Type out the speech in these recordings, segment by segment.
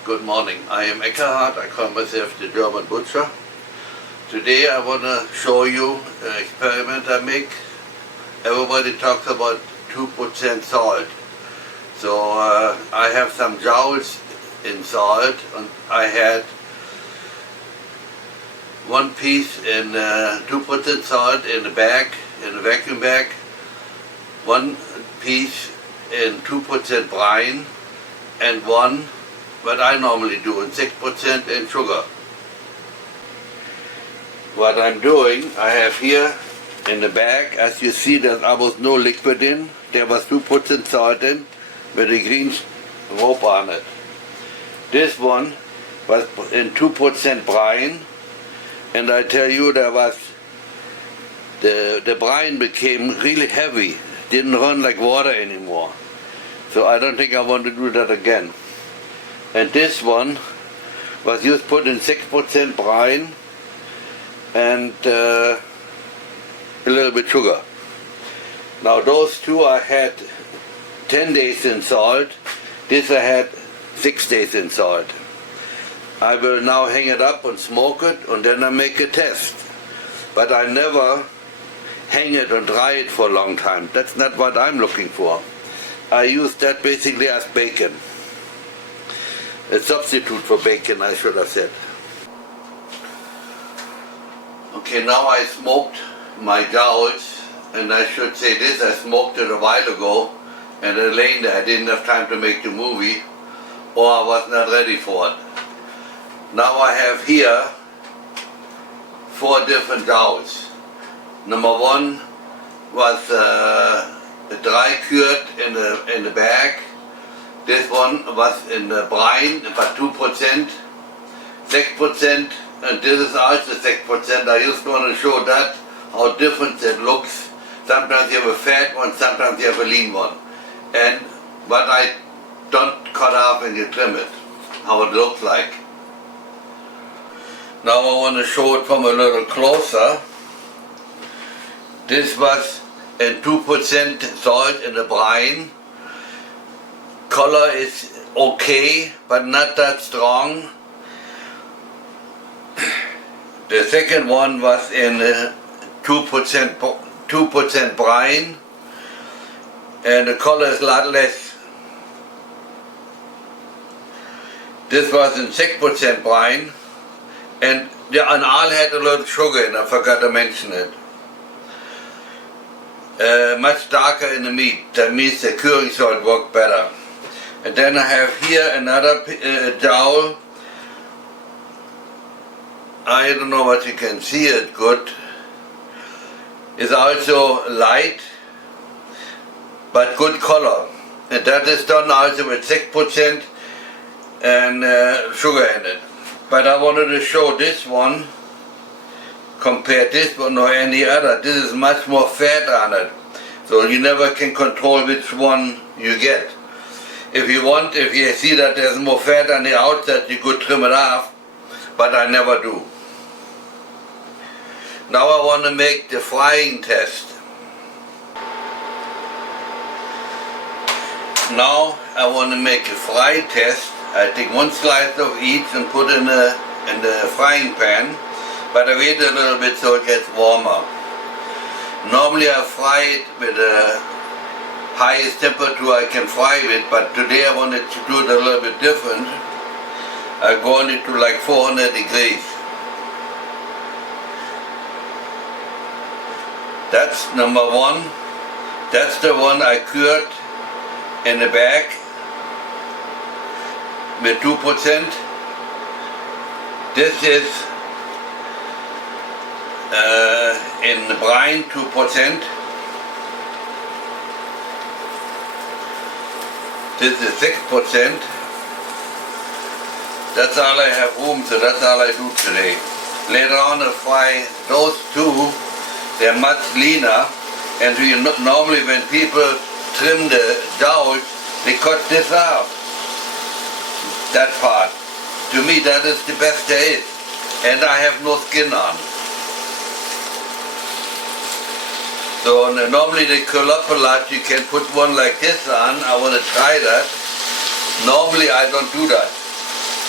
Good morning. I am Eckhart. I call myself the German Butcher. Today I want to show you an experiment I make. Everybody talks about 2% salt. So I have some Jowls in salt, and I had one piece in 2% salt in the bag, in a vacuum bag, one piece in 2% brine, and one, what I normally do, in 6% in sugar. What I'm doing, I have here in the bag, as you see, there's almost no liquid in. There was 2% salt in with a green rope on it. This one was in 2% brine, and I tell you, there was the brine became really heavy, didn't run like water anymore. So I don't think I want to do that again. And this one was just put in 6% brine and a little bit sugar. Now those two I had 10 days in salt. This I had 6 days in salt. I will now hang it up and smoke it, and then I make a test. But I never hang it and dry it for a long time. That's not what I'm looking for. I use that basically as bacon. A substitute for bacon, I should have said. Okay, now I smoked my Jowls, and I should say this, I smoked it a while ago, and it lay there. I didn't have time to make the movie, or I was not ready for it. Now I have here 4 different Jowls. Number 1 was dry cured in the bag. This one was in the brine, about 2%, 6%, and this is also 6%. I just want to show that, how different it looks. Sometimes you have a fat one, sometimes you have a lean one. And what I don't cut off and you trim it, how it looks like. Now I want to show it from a little closer. This was in 2% salt in the brine. Color is okay, but not that strong. The second one was in 2% brine, and the color is a lot less. This was in 6% brine, and all had a little sugar in. I forgot to mention it. Much darker in the meat. That means the curing salt worked better. And then I have here another jowl. I don't know what you can see it good. It's also light, but good color. And that is done also with 6% and sugar in it. But I wanted to show this one, compare this one or any other. This is much more fat on it. So you never can control which one you get. If you see that there's more fat on the outside, you could trim it off, but I never do. Now I want to make the frying test. Now I want to make a fry test. I take 1 slice of each and put in the frying pan, but I wait a little bit so it gets warmer. Normally I fry it with the highest temperature I can fry it, but today I wanted to do it a little bit different. I go on it to like 400 degrees. That's number 1. That's the one I cured in the bag with 2%. This is in the brine, 2%. This is 6%. That's all I have room, so that's all I do today. Later on I fry those two. They're much leaner, and normally when people trim the Jowls, they cut this out, that part. To me that is the best there is, and I have no skin on. So normally they curl up a lot. You can put one like this on. I want to try that. Normally I don't do that.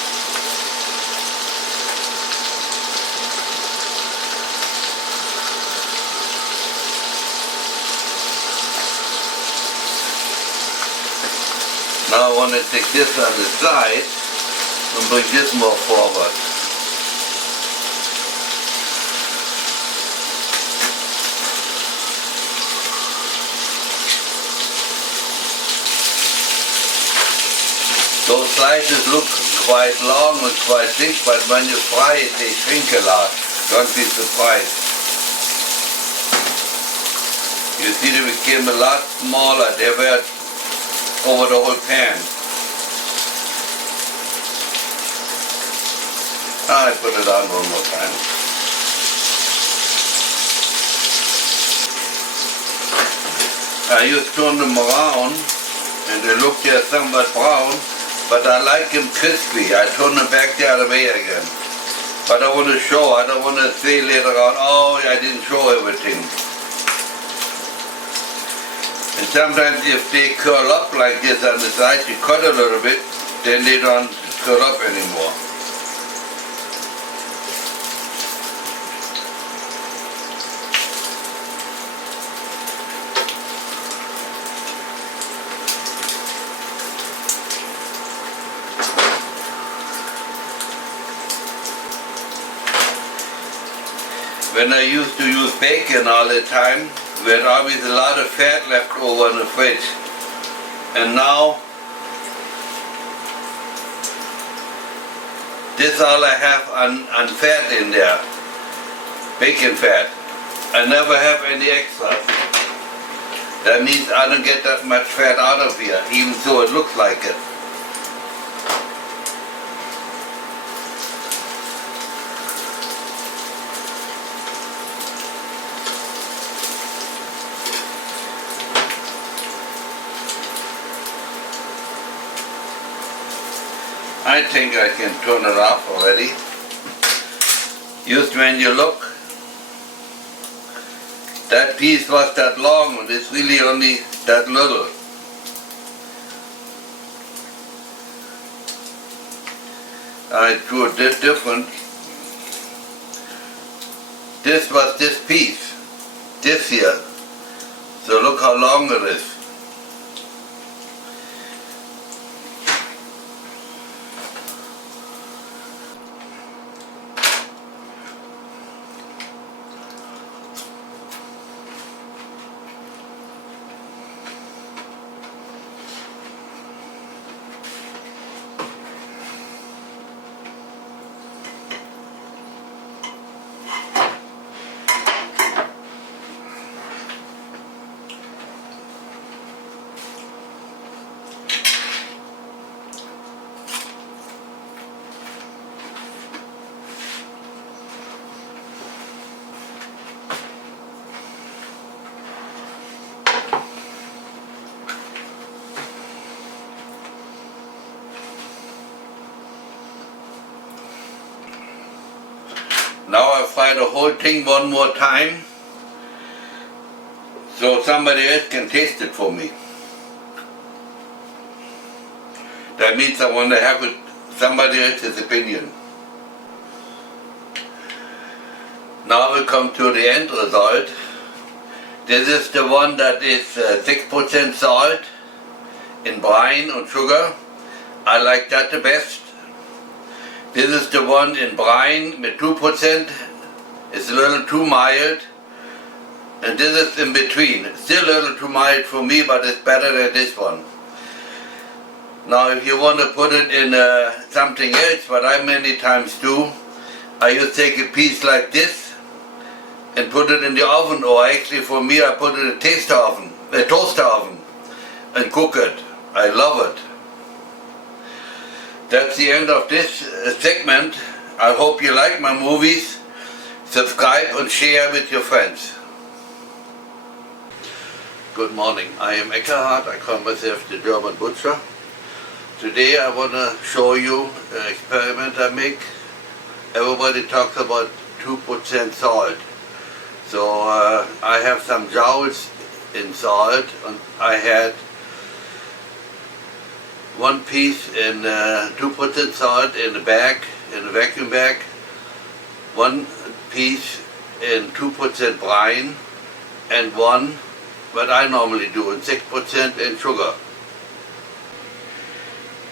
Now I want to take this on the side and bring this more forward. Those slices look quite long and quite thick, but when you fry it, they shrink a lot. Don't be surprised. You see they became a lot smaller. They were over the whole pan. I put it on one more time. I just turn them around and they look there somewhat brown, but I like them crispy. I turn them back the other way again. But I want to show, I don't want to say later on, oh, I didn't show everything. And sometimes if they curl up like this on the side, you cut a little bit, then they don't curl up anymore. When I used to use bacon all the time, we had always a lot of fat left over in the fridge. And now, this all I have on fat in there, bacon fat. I never have any extras. That means I don't get that much fat out of here, even though it looks like it. I think I can turn it off already. Just when you look, that piece was that long and it's really only that little. I drew it different. This was this piece, this here. So look how long it is. Now I fry the whole thing one more time so somebody else can taste it for me. That means I want to have somebody else's opinion. Now we come to the end result. This is the one that is 6% salt in brine and sugar. I like that the best. This is the one in brine with 2%. It's a little too mild. And this is in between. Still a little too mild for me, but it's better than this one. Now if you want to put it in something else, what I many times do, I just take a piece like this and put it in the oven, or actually for me I put it in a toaster oven and cook it. I love it. That's the end of this segment. I hope you like my movies. Subscribe and share with your friends. Good morning. I am Eckhart. I call myself the German Butcher. Today I want to show you an experiment I make. Everybody talks about 2% salt. So I have some Jowls in salt, and I had one piece in 2% salt in the bag, in the vacuum bag, one piece in 2% brine, and one, what I normally do, in 6% in sugar.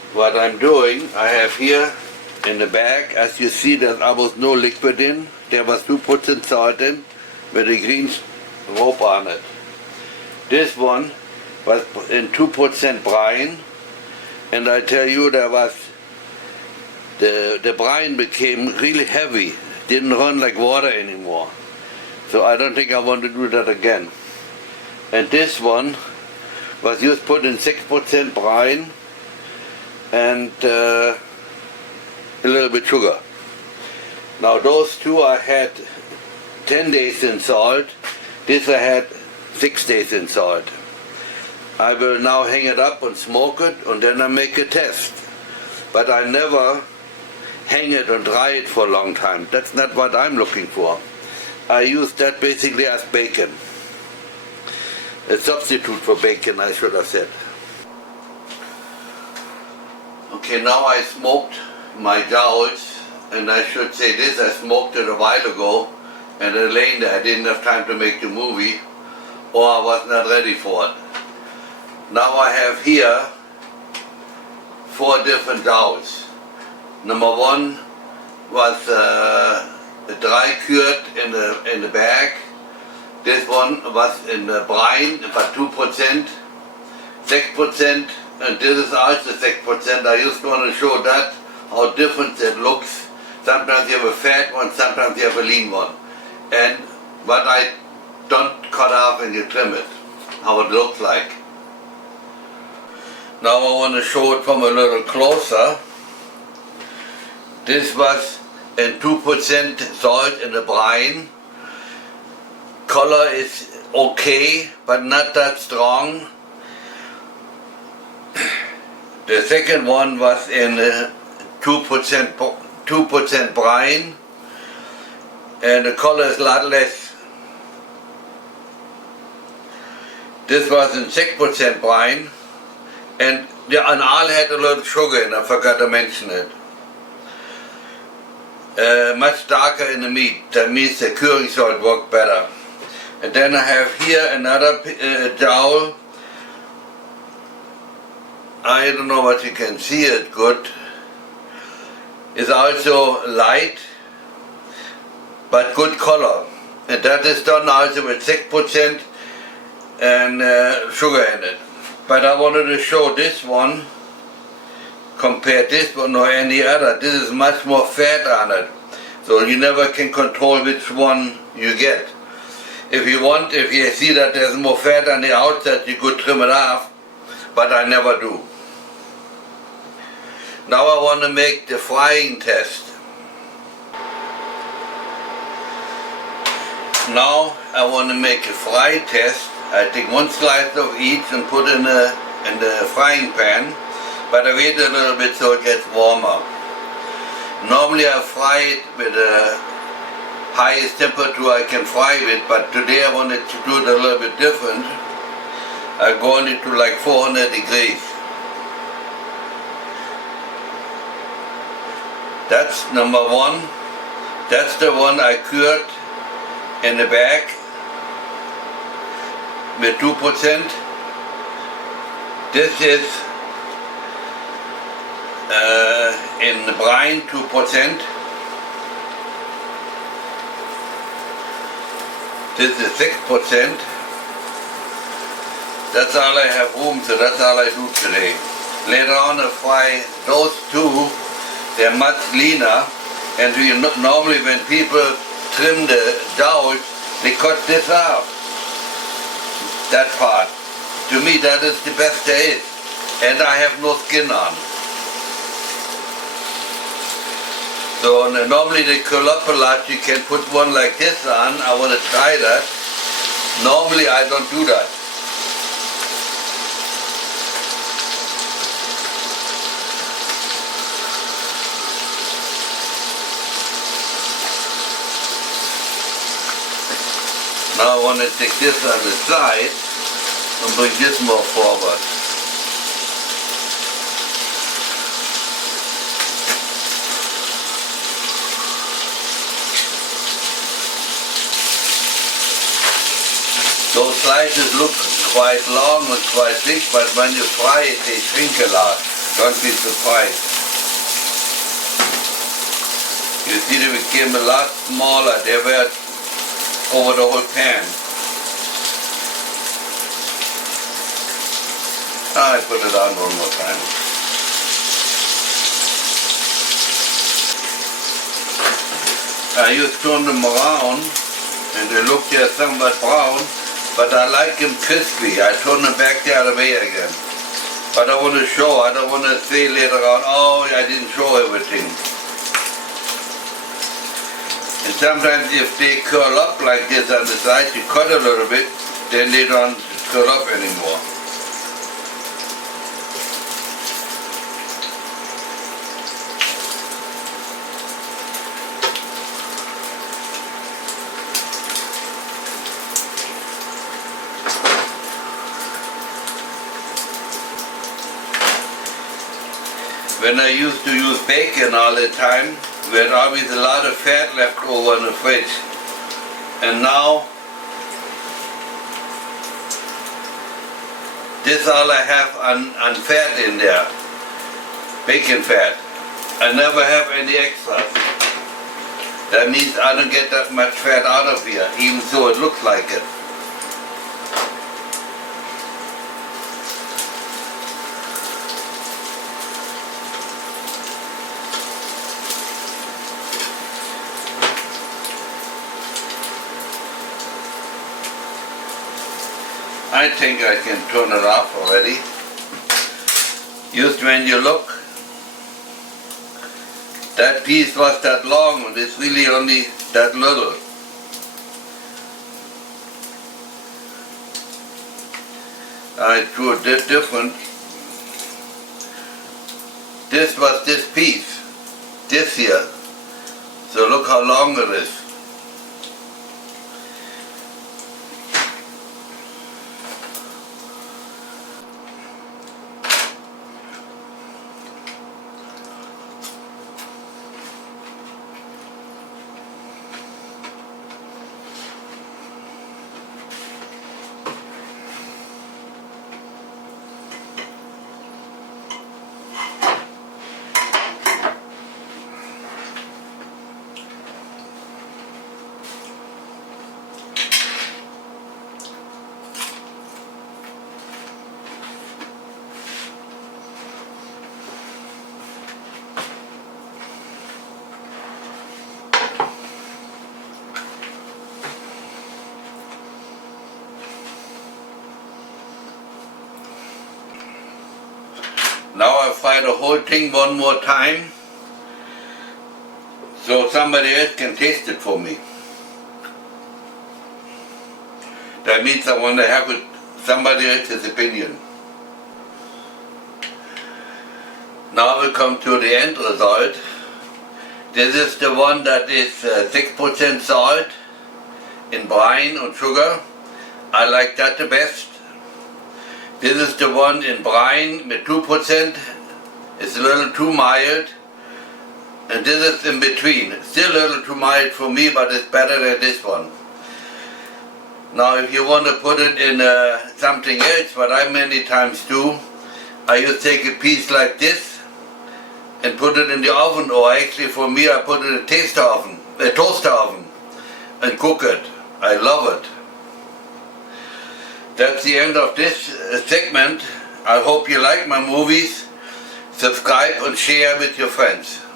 what I'm doing, I have here in the bag, as you see, there's almost no liquid in. There was 2% salt in with a green rope on it. This one was in 2% brine, and I tell you, there was the brine became really heavy, didn't run like water anymore. So I don't think I want to do that again. And this one was just put in 6% brine and a little bit sugar. Now those two I had 10 days in salt. This I had 6 days in salt. I will now hang it up and smoke it, and then I make a test. But I never hang it and dry it for a long time. That's not what I'm looking for. I use that basically as bacon. A substitute for bacon, I should have said. Okay, now I smoked my jowls, and I should say this, I smoked it a while ago, and it lay there. I didn't have time to make the movie, or I was not ready for it. Now I have here 4 different jowls. Number 1 was dry cured in the bag. This one was in the brine, about 2%, 6%, and this is also 6%. I just want to show that, how different it looks. Sometimes you have a fat one, sometimes you have a lean one. And what I don't cut off and you trim it, how it looks like. Now I want to show it from a little closer. This was in 2% salt in the brine. Color is okay, but not that strong. The second one was in 2% brine, and the color is a lot less. This was in 6% brine, and all had a little sugar in. I forgot to mention it. Much darker in the meat. That means the curing salt worked better. And then I have here another jowl. I don't know what you can see it good. It's also light, but good color. And that is done also with 6% and sugar in it. But I wanted to show this one, compare this one or any other. This is much more fat on it. So you never can control which one you get. If you see that there's more fat on the outside, you could trim it off, but I never do. Now I want to make the frying test. Now I want to make a fry test. I take 1 slice of each and put in the frying pan, but I wait a little bit so it gets warmer. Normally I fry it with the highest temperature I can fry it, but today I wanted to do it a little bit different. I'm going into like 400 degrees. That's number 1. That's the one I cured in the bag with 2%. This is in the brine, 2%. This is 6%. That's all I have room, so that's all I do today. Later on I fry those 2. They're much leaner, and normally when people trim the jowls, they cut this off, that part. To me that is the best there is, and I have no skin on. So normally they curl up a lot. You can put one like this on. I want to try that. Normally I don't do that. Now I want to take this on the side and bring this more forward. Those slices look quite long and quite thick, but when you fry it, they shrink a lot. Don't be surprised. You see they became a lot smaller. They were over the whole pan. I put it on one more time. I just turn them around and they look there somewhat brown, but I like them crispy. I turn them back the other way again. But I want to show, I don't want to say later on, oh, I didn't show everything. And sometimes if they curl up like this on the side, you cut a little bit, then they don't curl up anymore. When I used to use bacon all the time, we had always a lot of fat left over in the fridge. And now, this is all I have on fat in there, bacon fat. I never have any extras. That means I don't get that much fat out of here, even though it looks like it. I think I can turn it off already. Just when you look, that piece was that long and it's really only that little. I drew it different. This was this piece, this here. So look how long it is. Now I fry the whole thing one more time so somebody else can taste it for me. That means I want to have somebody else's opinion. Now we come to the end result. This is the one that is 6% salt in brine and sugar. I like that the best. This is the one in brine with 2%. It's a little too mild. And this is in between. Still a little too mild for me, but it's better than this one. Now if you want to put it in something else, what I many times do, I just take a piece like this and put it in the oven, or actually for me I put it in a toaster oven and cook it. I love it. That's the end of this segment. I hope you like my movies. Subscribe and share with your friends.